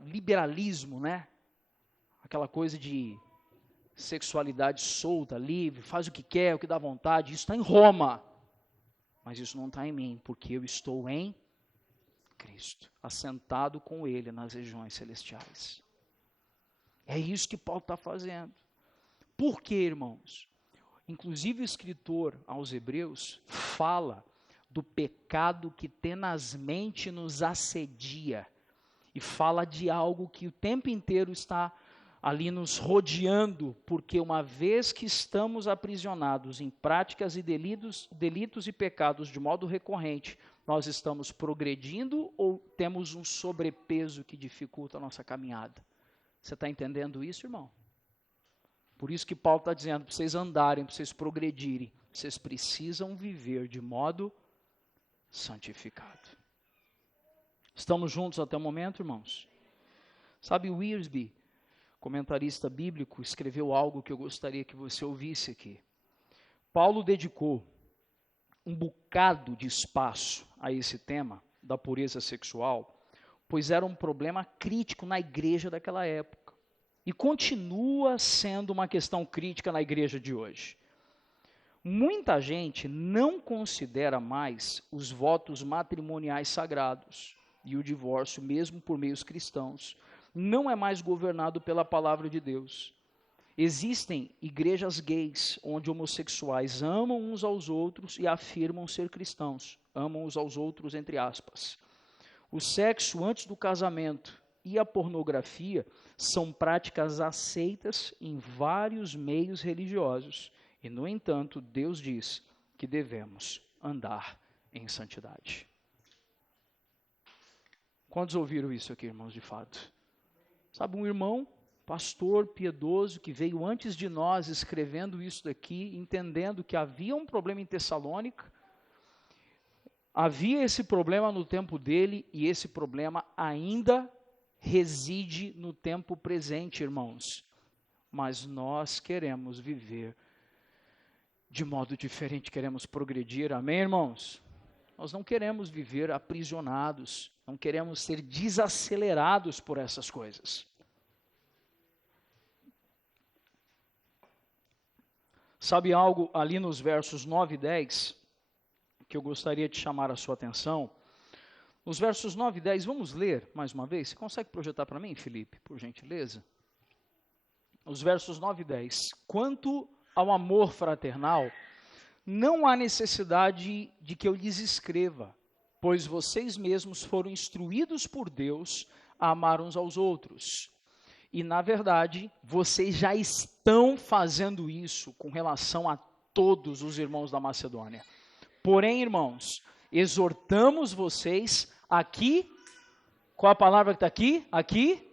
Liberalismo, né? Aquela coisa de sexualidade solta, livre, faz o que quer, o que dá vontade, isso está em Roma. Mas isso não está em mim, porque eu estou em Cristo, assentado com Ele nas regiões celestiais. É isso que Paulo está fazendo. Por quê, irmãos? Inclusive o escritor aos Hebreus fala do pecado que tenazmente nos assedia e fala de algo que o tempo inteiro está ali nos rodeando, porque uma vez que estamos aprisionados em práticas e delitos e pecados de modo recorrente, nós estamos progredindo ou temos um sobrepeso que dificulta a nossa caminhada? Você está entendendo isso, irmão? Por isso que Paulo está dizendo, para vocês andarem, para vocês progredirem, vocês precisam viver de modo santificado. Estamos juntos até o momento, irmãos? Sabe, Wiersbe, comentarista bíblico, escreveu algo que eu gostaria que você ouvisse aqui. Paulo dedicou um bocado de espaço a esse tema da pureza sexual, pois era um problema crítico na igreja daquela época. E continua sendo uma questão crítica na igreja de hoje. Muita gente não considera mais os votos matrimoniais sagrados e o divórcio, mesmo por meios cristãos, não é mais governado pela palavra de Deus. Existem igrejas gays, onde homossexuais amam uns aos outros e afirmam ser cristãos. Amam uns aos outros, entre aspas. O sexo antes do casamento e a pornografia são práticas aceitas em vários meios religiosos. E, no entanto, Deus diz que devemos andar em santidade. Quantos ouviram isso aqui, irmãos, de fato? Sabe, um irmão, pastor piedoso, que veio antes de nós escrevendo isso daqui, entendendo que havia um problema em Tessalônica, havia esse problema no tempo dele, e esse problema ainda reside no tempo presente, irmãos. Mas nós queremos viver de modo diferente, queremos progredir, amém, irmãos? Nós não queremos viver aprisionados, não queremos ser desacelerados por essas coisas. Sabe algo ali nos versos 9 e 10, que eu gostaria de chamar a sua atenção? Nos versos 9 e 10, vamos ler mais uma vez? Você consegue projetar para mim, Felipe, por gentileza? Os versos 9 e 10. Quanto ao amor fraternal, não há necessidade de que eu lhes escreva, pois vocês mesmos foram instruídos por Deus a amar uns aos outros. E, na verdade, vocês já estão fazendo isso com relação a todos os irmãos da Macedônia. Porém, irmãos, exortamos vocês aqui, qual a palavra que está aqui? Aqui,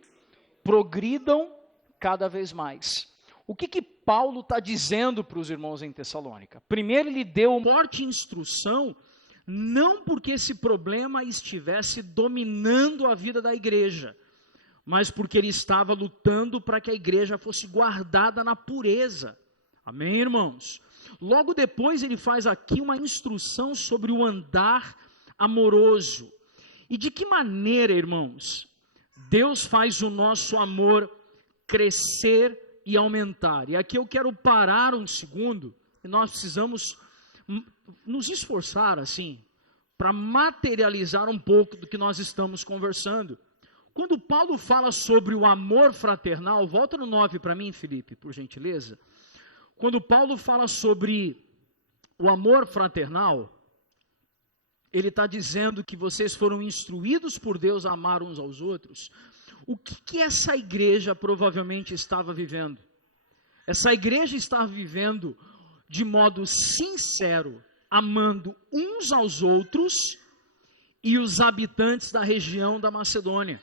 progridam cada vez mais. O que Paulo está dizendo para os irmãos em Tessalônica? Primeiro, ele deu uma forte instrução, não porque esse problema estivesse dominando a vida da igreja, mas porque ele estava lutando para que a igreja fosse guardada na pureza. Amém, irmãos? Logo depois ele faz aqui uma instrução sobre o andar amoroso. E de que maneira, irmãos, Deus faz o nosso amor crescer e aumentar? E aqui eu quero parar um segundo, e nós precisamos nos esforçar assim, para materializar um pouco do que nós estamos conversando. Quando Paulo fala sobre o amor fraternal, volta no 9 para mim, Felipe, por gentileza. Quando Paulo fala sobre o amor fraternal, ele está dizendo que vocês foram instruídos por Deus a amar uns aos outros. O que essa igreja provavelmente estava vivendo? Essa igreja estava vivendo de modo sincero, amando uns aos outros e os habitantes da região da Macedônia.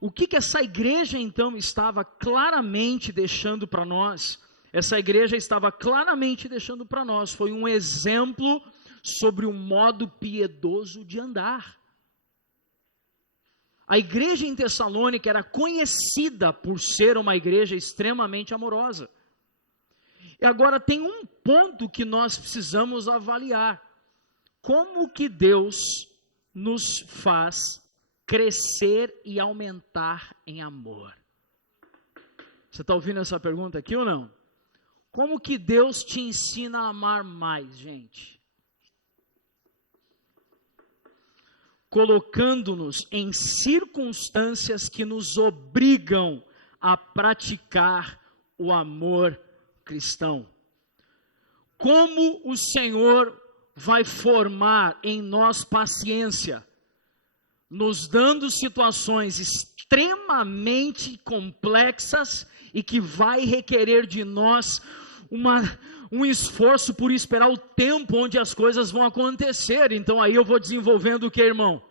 O que essa igreja então estava claramente deixando para nós? Essa igreja estava claramente deixando para nós, foi um exemplo sobre o modo piedoso de andar. A igreja em Tessalônica era conhecida por ser uma igreja extremamente amorosa. E agora tem um ponto que nós precisamos avaliar. Como que Deus nos faz crescer e aumentar em amor? Você está ouvindo essa pergunta aqui ou não? Como que Deus te ensina a amar mais, gente? Colocando-nos em circunstâncias que nos obrigam a praticar o amor cristão. Como o Senhor vai formar em nós paciência, nos dando situações extremamente complexas e que vai requerer de nós um esforço por esperar o tempo onde as coisas vão acontecer. Então aí eu vou desenvolvendo o que, irmão?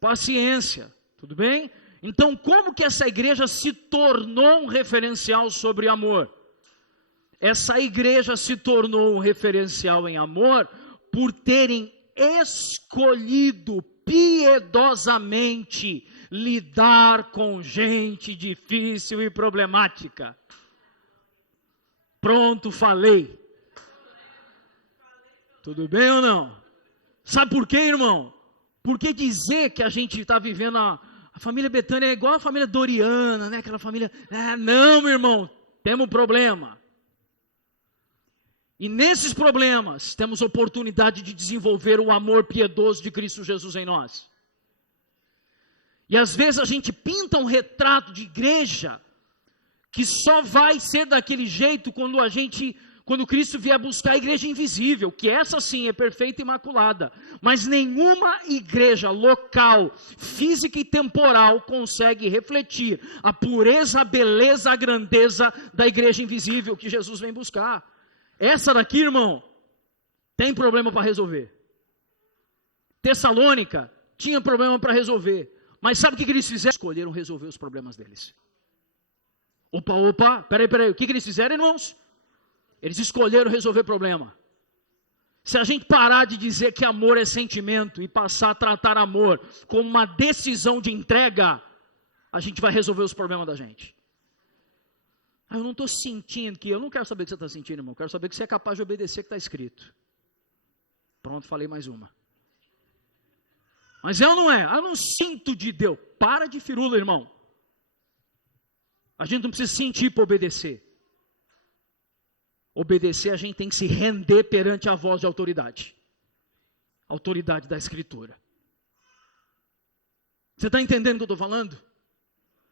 Paciência, tudo bem? Então como que essa igreja se tornou um referencial sobre amor? Essa igreja se tornou um referencial em amor por terem escolhido piedosamente lidar com gente difícil e problemática. Pronto, falei. Tudo bem ou não? Sabe por quê, irmão? Porque dizer que a gente está vivendo a família Betânia é igual a família Doriana, né? Aquela família... não, meu irmão, temos um problema. E nesses problemas, temos oportunidade de desenvolver o amor piedoso de Cristo Jesus em nós. E às vezes a gente pinta um retrato de igreja que só vai ser daquele jeito quando Cristo vier buscar a igreja invisível, que essa sim é perfeita e imaculada. Mas nenhuma igreja local, física e temporal consegue refletir a pureza, a beleza, a grandeza da igreja invisível que Jesus vem buscar. Essa daqui, irmão, tem problema para resolver. Tessalônica tinha problema para resolver. Mas sabe o que eles fizeram? Escolheram resolver os problemas deles. Peraí. O que eles fizeram, irmãos? Eles escolheram resolver problema. Se a gente parar de dizer que amor é sentimento e passar a tratar amor como uma decisão de entrega, a gente vai resolver os problemas da gente. Eu não estou sentindo que... Eu não quero saber o que você está sentindo, irmão. Eu quero saber que você é capaz de obedecer o que está escrito. Pronto, falei mais uma. Mas eu não é. Eu não sinto de Deus. Para de firula, irmão. A gente não precisa sentir para obedecer. Obedecer, a gente tem que se render perante a voz de autoridade. Autoridade da Escritura. Você está entendendo o que eu estou falando?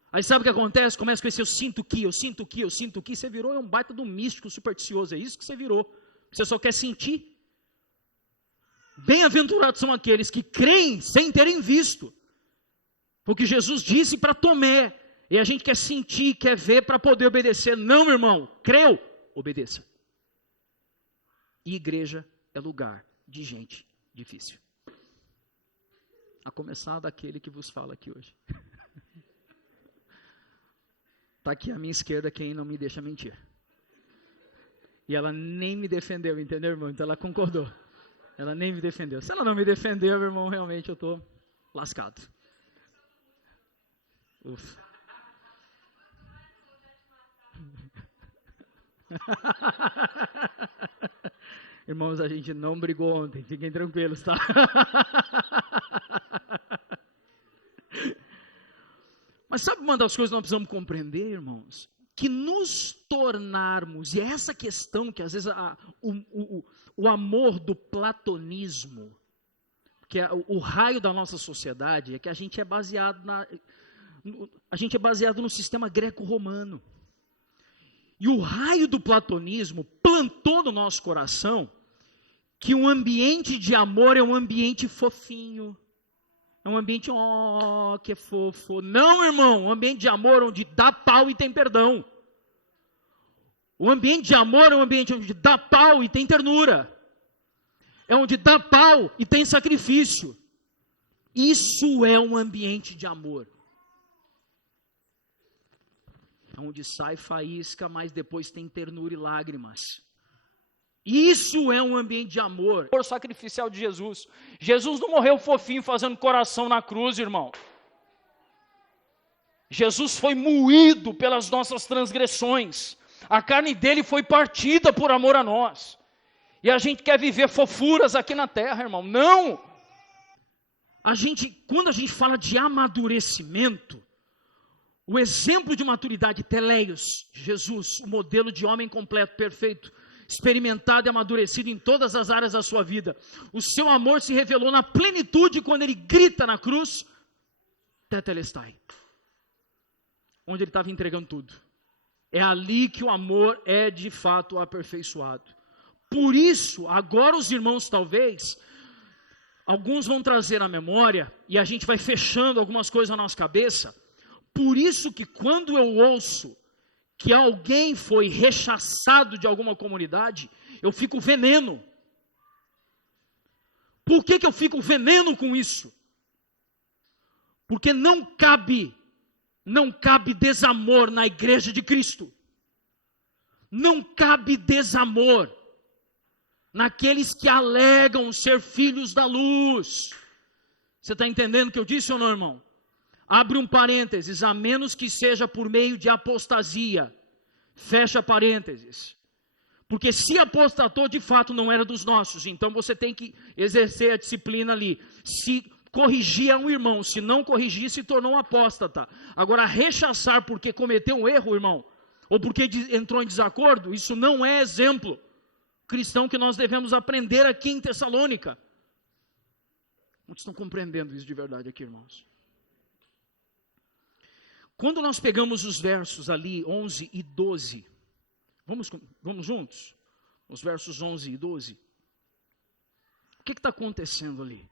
Aí sabe o que acontece? Começa com esse eu sinto que. Você virou um baita de um místico supersticioso. É isso que você virou. Você só quer sentir. Bem-aventurados são aqueles que creem sem terem visto. Foi o que Jesus disse para Tomé. E a gente quer sentir, quer ver para poder obedecer. Não, meu irmão. Creu, obedeça. E igreja é lugar de gente difícil. A começar daquele que vos fala aqui hoje. Está aqui à minha esquerda quem não me deixa mentir. E ela nem me defendeu, entendeu, irmão? Então ela concordou. Ela nem me defendeu. Se ela não me defendeu, meu irmão, realmente eu estou lascado. Ufa. Irmãos, a gente não brigou ontem, fiquem tranquilos, tá? Mas sabe uma das coisas que nós precisamos compreender, irmãos? Que nos tornarmos, e é essa questão que às vezes o amor do platonismo, que é o raio da nossa sociedade, é que a gente é baseado no sistema greco-romano. E o raio do platonismo plantou no nosso coração que um ambiente de amor é um ambiente fofinho. É um ambiente, que é fofo. Não, irmão, um ambiente de amor onde dá pau e tem perdão. O ambiente de amor é um ambiente onde dá pau e tem ternura. É onde dá pau e tem sacrifício. Isso é um ambiente de amor. É onde sai faísca, mas depois tem ternura e lágrimas. Isso é um ambiente de amor. O sacrificial de Jesus. Jesus não morreu fofinho fazendo coração na cruz, irmão. Jesus foi moído pelas nossas transgressões. A carne dele foi partida por amor a nós. E a gente quer viver fofuras aqui na terra, irmão. Não! Quando a gente fala de amadurecimento, o exemplo de maturidade, teleios, Jesus, o modelo de homem completo, perfeito, experimentado e amadurecido em todas as áreas da sua vida. O seu amor se revelou na plenitude quando ele grita na cruz, tetelestai, onde ele estava entregando tudo. É ali que o amor é de fato aperfeiçoado. Por isso, agora os irmãos talvez, alguns vão trazer à memória, e a gente vai fechando algumas coisas na nossa cabeça. Por isso que quando eu ouço que alguém foi rechaçado de alguma comunidade, eu fico veneno. Por que eu fico veneno com isso? Porque não cabe desamor na igreja de Cristo. Não cabe desamor. naqueles que alegam ser filhos da luz. Você está entendendo o que eu disse ou não, irmão? Abre um parênteses, a menos que seja por meio de apostasia. Fecha parênteses. Porque se apostatou, de fato não era dos nossos, então você tem que exercer a disciplina ali. Se corrigir é um irmão, se não corrigir, se tornou um apóstata. Agora, rechaçar porque cometeu um erro, irmão, ou porque entrou em desacordo, isso não é exemplo cristão que nós devemos aprender aqui em Tessalônica. Muitos estão compreendendo isso de verdade aqui, irmãos. Quando nós pegamos os versos ali, 11 e 12, vamos juntos? Os versos 11 e 12. O que está acontecendo ali?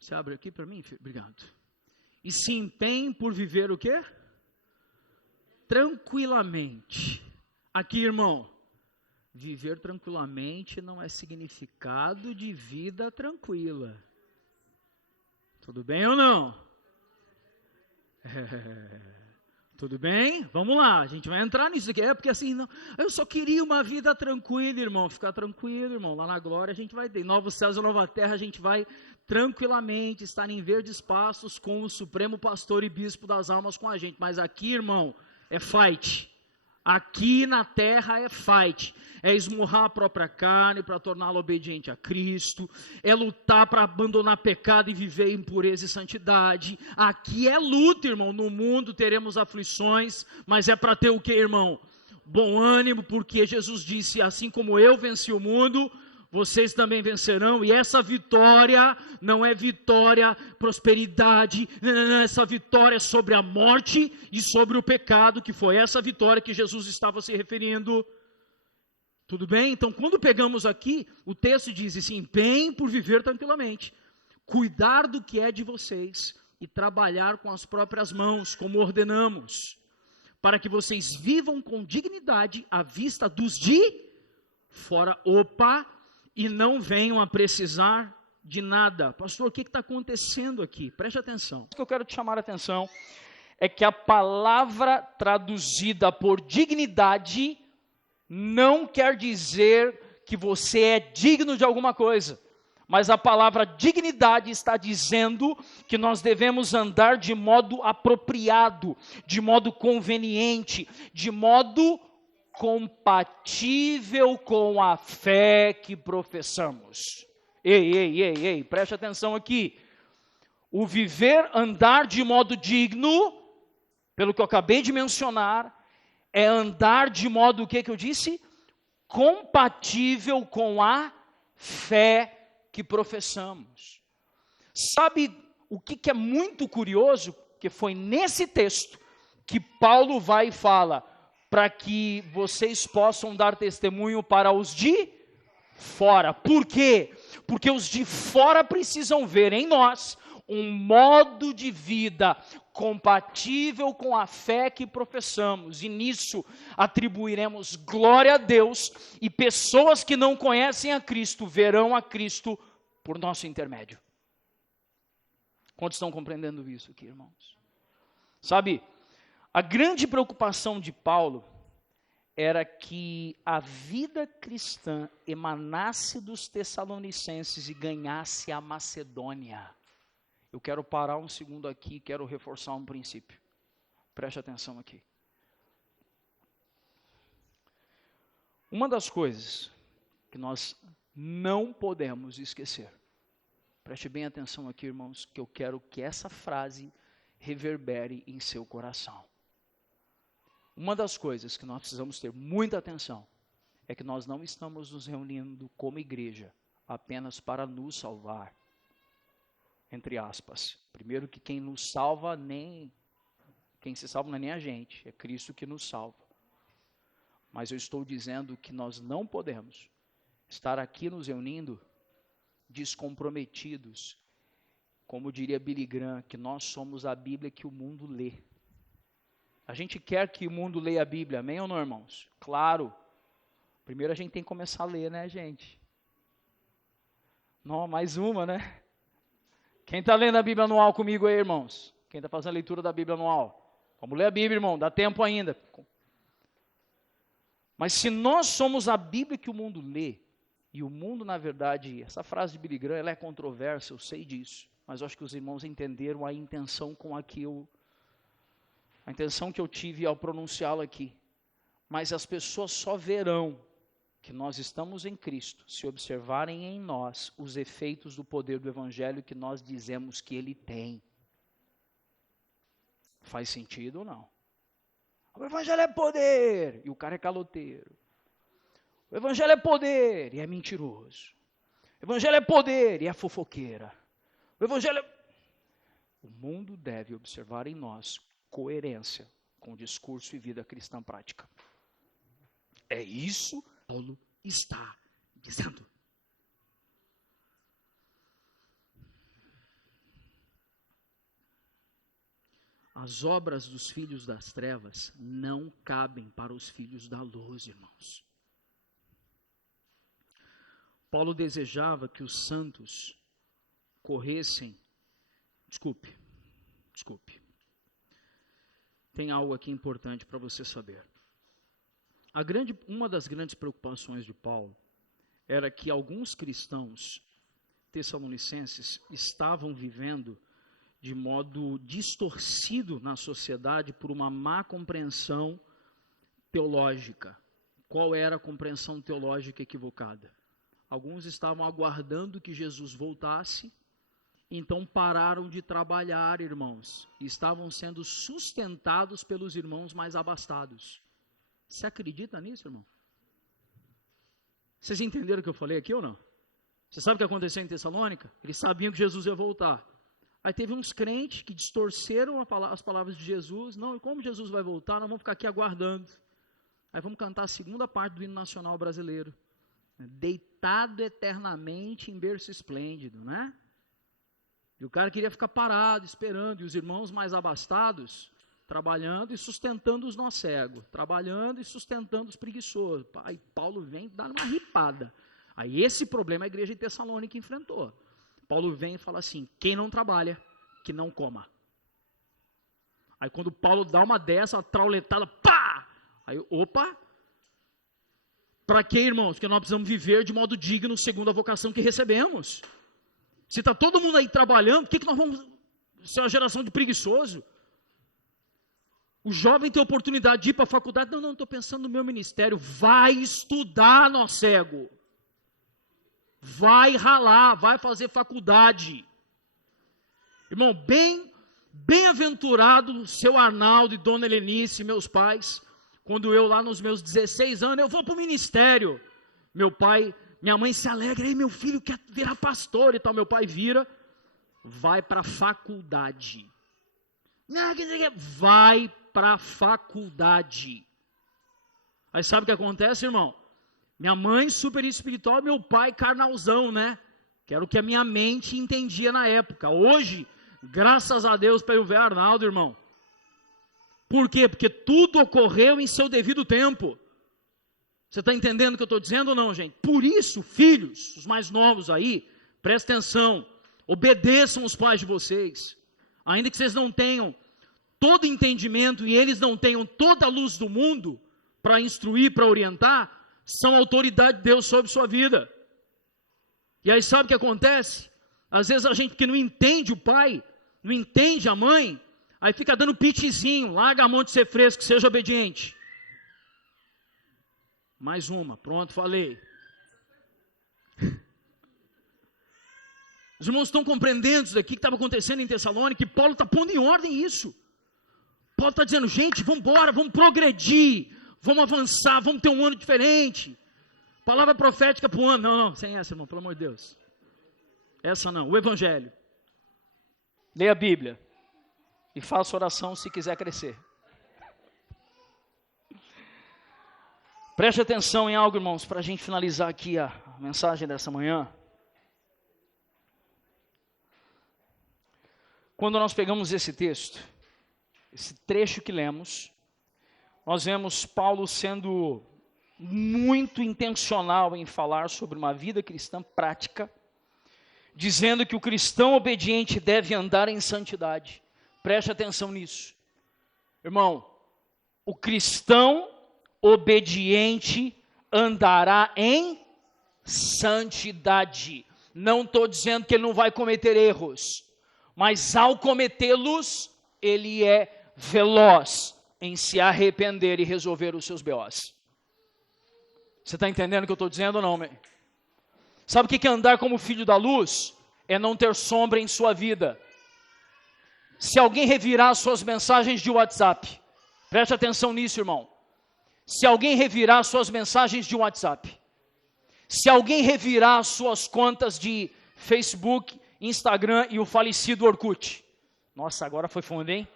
Você abre aqui para mim? Obrigado. E se empenhe por viver o quê? Tranquilamente. Aqui, irmão, viver tranquilamente não é significado de vida tranquila. Tudo bem ou não? Tudo bem? Vamos lá, a gente vai entrar nisso aqui. Porque assim, não, eu só queria uma vida tranquila, irmão. Ficar tranquilo, irmão. Lá na glória a gente vai ter novos céus e nova terra. A gente vai tranquilamente estar em verdes pastos com o Supremo Pastor e Bispo das almas com a gente. Mas aqui, irmão, é fight. Aqui na terra é fight, é esmurrar a própria carne para torná-la obediente a Cristo, é lutar para abandonar pecado e viver em pureza e santidade. Aqui é luta, irmão. No mundo teremos aflições, mas é para ter o que, irmão? Bom ânimo, porque Jesus disse, assim como eu venci o mundo, vocês também vencerão. E essa vitória não é vitória, prosperidade, não, essa vitória é sobre a morte e sobre o pecado, que foi essa vitória que Jesus estava se referindo. Tudo bem? Então, quando pegamos aqui, o texto diz, se empenhem por viver tranquilamente, cuidar do que é de vocês e trabalhar com as próprias mãos, como ordenamos, para que vocês vivam com dignidade à vista dos de fora. E não venham a precisar de nada. Pastor, o que está acontecendo aqui? Preste atenção. O que eu quero te chamar a atenção é que a palavra traduzida por dignidade não quer dizer que você é digno de alguma coisa. Mas a palavra dignidade está dizendo que nós devemos andar de modo apropriado, de modo conveniente, de modo compatível com a fé que professamos. Ei, preste atenção aqui. O viver, andar de modo digno, pelo que eu acabei de mencionar, é andar de modo, o que eu disse? Compatível com a fé que professamos. Sabe o que é muito curioso? Que foi nesse texto que Paulo vai e fala, para que vocês possam dar testemunho para os de fora. Por quê? Porque os de fora precisam ver em nós um modo de vida compatível com a fé que professamos. E nisso atribuiremos glória a Deus, e pessoas que não conhecem a Cristo verão a Cristo por nosso intermédio. Quantos estão compreendendo isso aqui, irmãos? Sabe, a grande preocupação de Paulo era que a vida cristã emanasse dos Tessalonicenses e ganhasse a Macedônia. Eu quero parar um segundo aqui, quero reforçar um princípio. Preste atenção aqui. Uma das coisas que nós não podemos esquecer, preste bem atenção aqui, irmãos, que eu quero que essa frase reverbere em seu coração. Uma das coisas que nós precisamos ter muita atenção é que nós não estamos nos reunindo como igreja apenas para nos salvar, entre aspas. Primeiro que quem nos salva, quem se salva não é nem a gente, é Cristo que nos salva. Mas eu estou dizendo que nós não podemos estar aqui nos reunindo descomprometidos, como diria Billy Graham, que nós somos a Bíblia que o mundo lê. A gente quer que o mundo leia a Bíblia, amém ou não, irmãos? Claro. Primeiro a gente tem que começar a ler, né, gente? Não, mais uma, né? Quem está lendo a Bíblia anual comigo aí, irmãos? Quem está fazendo a leitura da Bíblia anual? Vamos ler a Bíblia, irmão, dá tempo ainda. Mas se nós somos a Bíblia que o mundo lê, e o mundo, na verdade, essa frase de Billy Graham, ela é controversa, eu sei disso, mas eu acho que os irmãos entenderam a intenção a intenção que eu tive ao pronunciá-la aqui. Mas as pessoas só verão que nós estamos em Cristo, se observarem em nós os efeitos do poder do Evangelho que nós dizemos que ele tem. Faz sentido ou não? O Evangelho é poder, e o cara é caloteiro. O Evangelho é poder, e é mentiroso. O Evangelho é poder, e é fofoqueira. O Evangelho é... O mundo deve observar em nós coerência com o discurso e vida cristã prática. É isso que Paulo está dizendo. As obras dos filhos das trevas não cabem para os filhos da luz, irmãos. Paulo desejava que os santos corressem. Desculpe. Tem algo aqui importante para você saber. Uma das grandes preocupações de Paulo era que alguns cristãos tessalonicenses estavam vivendo de modo distorcido na sociedade por uma má compreensão teológica. Qual era a compreensão teológica equivocada? Alguns estavam aguardando que Jesus voltasse, então pararam de trabalhar, irmãos, e estavam sendo sustentados pelos irmãos mais abastados. Você acredita nisso, irmão? Vocês entenderam o que eu falei aqui ou não? Você sabe o que aconteceu em Tessalônica? Eles sabiam que Jesus ia voltar. Aí teve uns crentes que distorceram as palavras de Jesus. Não, e como Jesus vai voltar, nós vamos ficar aqui aguardando. Aí vamos cantar a segunda parte do hino nacional brasileiro. Deitado eternamente em berço esplêndido, né? E o cara queria ficar parado, esperando. E os irmãos mais abastados, trabalhando e sustentando os nós cegos. Trabalhando e sustentando os preguiçosos. Aí Paulo vem dar uma ripada. Aí esse problema a igreja de Tessalônica enfrentou. Paulo vem e fala assim, quem não trabalha, que não coma. Aí quando Paulo dá uma dessa, uma trauletada, pá! Aí, opa! Para quê, irmãos? Porque nós precisamos viver de modo digno, segundo a vocação que recebemos. Se está todo mundo aí trabalhando, por que nós vamos ser uma geração de preguiçoso? O jovem tem oportunidade de ir para a faculdade. Não, estou pensando no meu ministério. Vai estudar, nó cego. Vai ralar, vai fazer faculdade. Irmão, bem-aventurado seu Arnaldo e Dona Helenice, meus pais, quando eu lá nos meus 16 anos, eu vou para o ministério. Minha mãe se alegra, meu filho quer virar pastor e tal, meu pai vira, vai para a faculdade. Vai para a faculdade. Aí sabe o que acontece, irmão? Minha mãe super espiritual, meu pai carnalzão, né? Que era o que a minha mente entendia na época. Hoje, graças a Deus pelo velho Arnaldo, irmão. Por quê? Porque tudo ocorreu em seu devido tempo. Você está entendendo o que eu estou dizendo ou não, gente? Por isso, filhos, os mais novos aí, prestem atenção, obedeçam os pais de vocês. Ainda que vocês não tenham todo entendimento e eles não tenham toda a luz do mundo para instruir, para orientar, são a autoridade de Deus sobre sua vida. E aí sabe o que acontece? Às vezes a gente que não entende o pai, não entende a mãe, aí fica dando pitizinho, larga a mão de ser fresco, seja obediente. Mais uma, pronto, falei. Os irmãos estão compreendendo isso daqui que estava acontecendo em Tessalônica, e Paulo está pondo em ordem isso. Paulo está dizendo, gente, vamos embora, vamos progredir, vamos avançar, vamos ter um ano diferente. Palavra profética para o ano. Não, sem essa, irmão, pelo amor de Deus. Essa não, o Evangelho. Leia a Bíblia e faça oração se quiser crescer. Preste atenção em algo, irmãos, para a gente finalizar aqui a mensagem dessa manhã. Quando nós pegamos esse texto, esse trecho que lemos, nós vemos Paulo sendo muito intencional em falar sobre uma vida cristã prática, dizendo que o cristão obediente deve andar em santidade. Preste atenção nisso. Irmão, o cristão obediente andará em santidade. Não estou dizendo que ele não vai cometer erros, mas ao cometê-los, ele é veloz em se arrepender e resolver os seus B.O.s. Você está entendendo o que eu estou dizendo ou não? Sabe o que é andar como filho da luz? É não ter sombra em sua vida. Se alguém revirar suas mensagens de WhatsApp, preste atenção nisso, irmão. Se alguém revirar suas mensagens de WhatsApp, se alguém revirar suas contas de Facebook, Instagram e o falecido Orkut. Nossa, agora foi fundo, hein?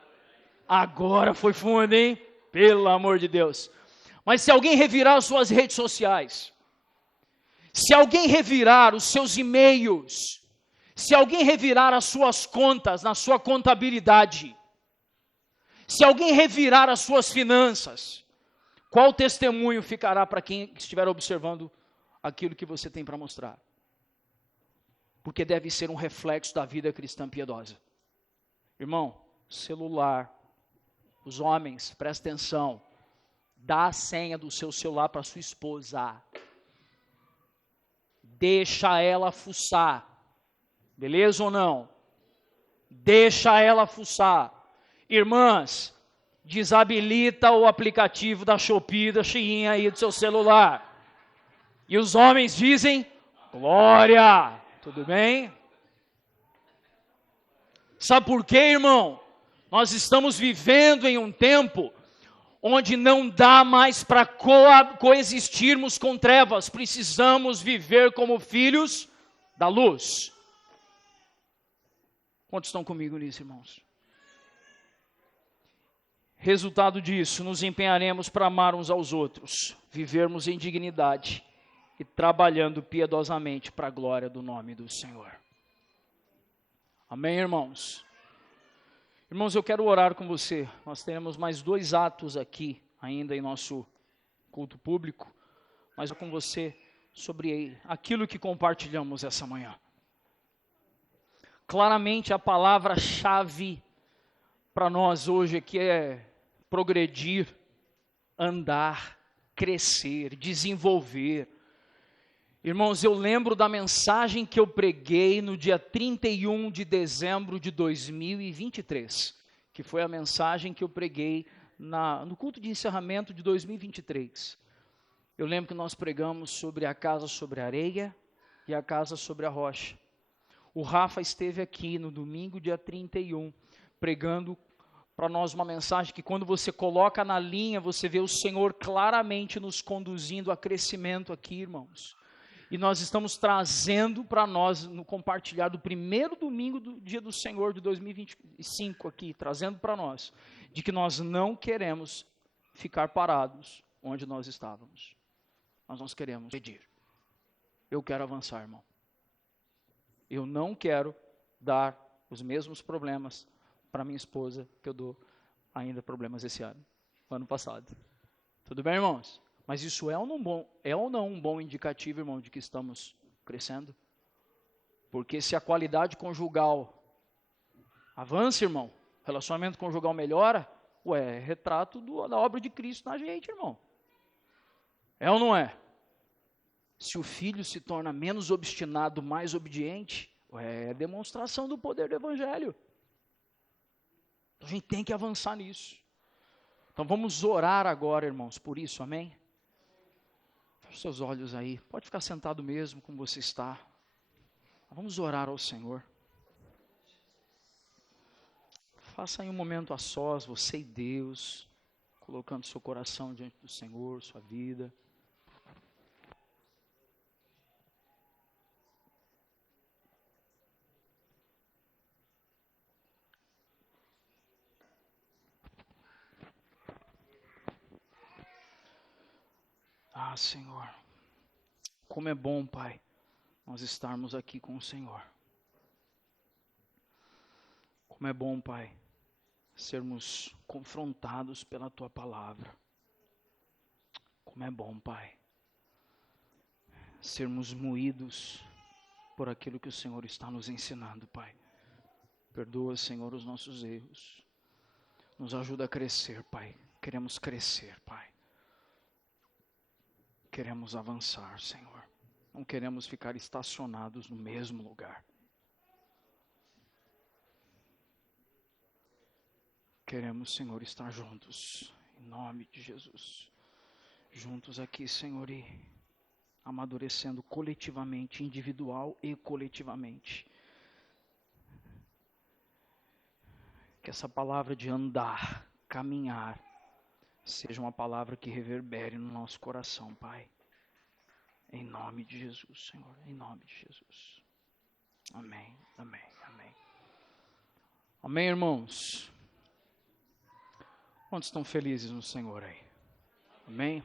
Agora foi fundo, hein? Pelo amor de Deus. Mas se alguém revirar suas redes sociais, se alguém revirar os seus e-mails, se alguém revirar as suas contas na sua contabilidade, se alguém revirar as suas finanças, qual testemunho ficará para quem estiver observando aquilo que você tem para mostrar? Porque deve ser um reflexo da vida cristã piedosa. Irmão, celular, os homens, presta atenção, dá a senha do seu celular para sua esposa. Deixa ela fuçar. Beleza ou não? Deixa ela fuçar. Irmãs, desabilita o aplicativo da Shopee, da Shein aí do seu celular. E os homens dizem, glória, tudo bem? Sabe por quê, irmão? Nós estamos vivendo em um tempo onde não dá mais para coexistirmos com trevas. Precisamos viver como filhos da luz. Quantos estão comigo nisso, irmãos? Resultado disso, nos empenharemos para amar uns aos outros, vivermos em dignidade e trabalhando piedosamente para a glória do nome do Senhor. Amém, irmãos? Irmãos, eu quero orar com você. Nós teremos mais 2 atos aqui, ainda em nosso culto público, mas com você sobre aquilo que compartilhamos essa manhã. Claramente a palavra-chave para nós hoje aqui é progredir, andar, crescer, desenvolver. Irmãos, eu lembro da mensagem que eu preguei no dia 31 de dezembro de 2023, que foi a mensagem que eu preguei no culto de encerramento de 2023. Eu lembro que nós pregamos sobre a casa sobre a areia e a casa sobre a rocha. O Rafa esteve aqui no domingo, dia 31, pregando para nós uma mensagem que quando você coloca na linha, você vê o Senhor claramente nos conduzindo a crescimento aqui, irmãos. E nós estamos trazendo para nós, no compartilhar do primeiro domingo do dia do Senhor de 2025 aqui, trazendo para nós, de que nós não queremos ficar parados onde nós estávamos. Nós queremos pedir. Eu quero avançar, irmão. Eu não quero dar os mesmos problemas para minha esposa que eu dou ainda problemas esse ano passado. Tudo bem, irmãos? Mas isso é ou não um bom indicativo, irmão, de que estamos crescendo? Porque se a qualidade conjugal avança, irmão, relacionamento conjugal melhora, é retrato da obra de Cristo na gente, irmão. É ou não é? Se o filho se torna menos obstinado, mais obediente, é demonstração do poder do Evangelho. A gente tem que avançar nisso. Então vamos orar agora, irmãos, por isso, amém? Feche seus olhos aí, pode ficar sentado mesmo como você está. Vamos orar ao Senhor. Faça aí um momento a sós, você e Deus, colocando seu coração diante do Senhor, sua vida. Ah, Senhor, como é bom, Pai, nós estarmos aqui com o Senhor. Como é bom, Pai, sermos confrontados pela Tua palavra. Como é bom, Pai, sermos moídos por aquilo que o Senhor está nos ensinando, Pai. Perdoa, Senhor, os nossos erros. Nos ajuda a crescer, Pai. Queremos crescer, Pai. queremos avançar, Senhor. Não queremos ficar estacionados no mesmo lugar. Queremos, Senhor, estar juntos, em nome de Jesus. Juntos aqui, Senhor, e amadurecendo coletivamente, individual e coletivamente. Que essa palavra de andar, caminhar, seja uma palavra que reverbere no nosso coração, Pai. Em nome de Jesus, Senhor, em nome de Jesus. Amém, amém, amém. Amém, irmãos? Quantos estão felizes no Senhor aí? Amém?